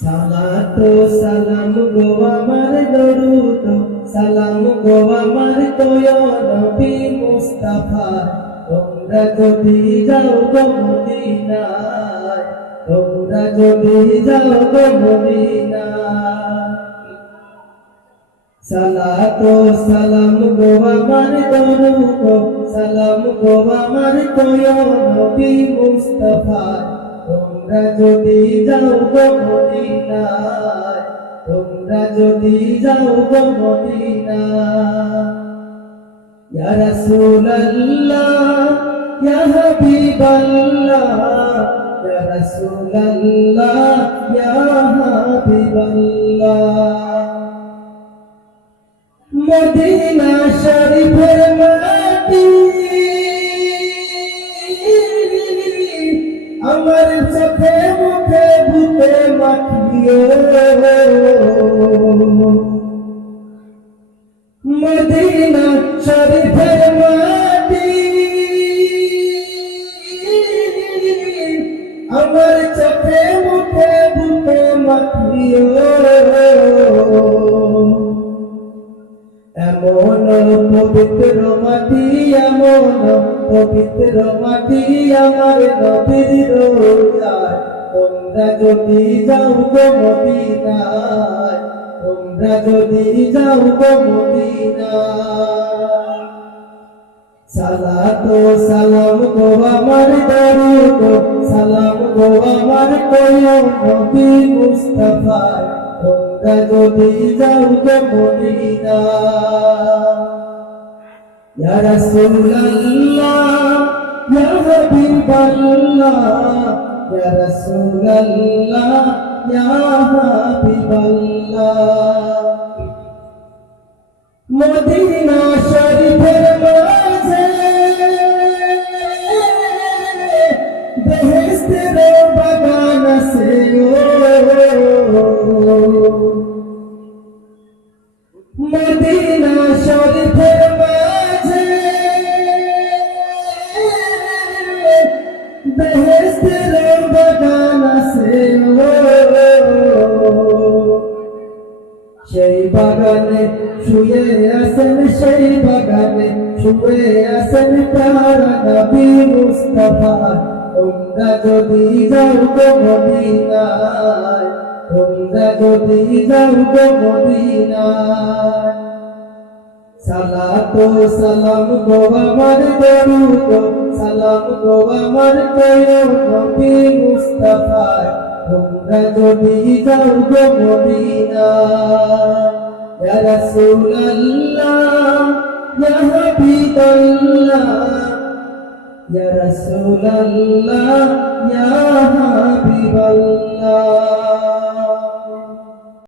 সালাত সালাম গো আমার দরুদ সালাম গো আমার তোয় নবী মুস্তাফা তোমরা যদি যাও গো মদিনায় তোমরা যদি যাও গো মদিনায় সালাত সালাম গো আমার দরুদ সালাম গো আমার তোয় নবী মুস্তাফা তোমরা যদি যাও গো মদিনায় তোমরা যদি যাও গো মদিনায় ইয়া রাসূলুল্লাহ ইয়া হাবিবাল্লাহ ইয়া রাসূলুল্লাহ ইয়া হাবিবাল্লাহ মদিনা শরীফের মাটি আমার চোখে মুখে বুকে মাখিও মদিনা শরীফের মাটি আমার চোখে মুখে বুকে মাখিও এমন পবিত্র মাটি এমন পবিত্র মাটি আমার নবীর রোজায় তোমরা যদি যাও গো মদিনায় তোমরা যদি যাও গো মদিনায় সালাত সালাম গো আমার দরুদ সালাম গো আমার কোয় নবী মুস্তাফা তোমরা যদি যাও গো মদিনায় ইয়া রাসূলুল্লাহ ইয়া হাবিবাল্লাহ ইয়া রাসূলুল্লাহ ইয়া হাবিবাল্লাহ মদিনা শরীফের মাঝে বেহেশতের বাগান আছে মদিনা শরীফের মাঝে বেহেশতের বাগান আছে সেই বাগানে শুয়ে আছেন সেই বাগানে শুয়ে আছেন প্যারা নবী মুস্তাফা তোমরা যদি যাও গো মদিনায় তোমরা যদি যাও গো মদিনায় সালাত সালাম গো আমার দরুদ সালাম গো আমার কোয় নবী মুস্তাফা তোমরা যদি যাও গো মদিনায় ইয়া রাসূলুল্লাহ ইয়া হাবিবাল্লাহ ইয়া রাসূলুল্লাহ ইয়া হাবিবাল্লাহ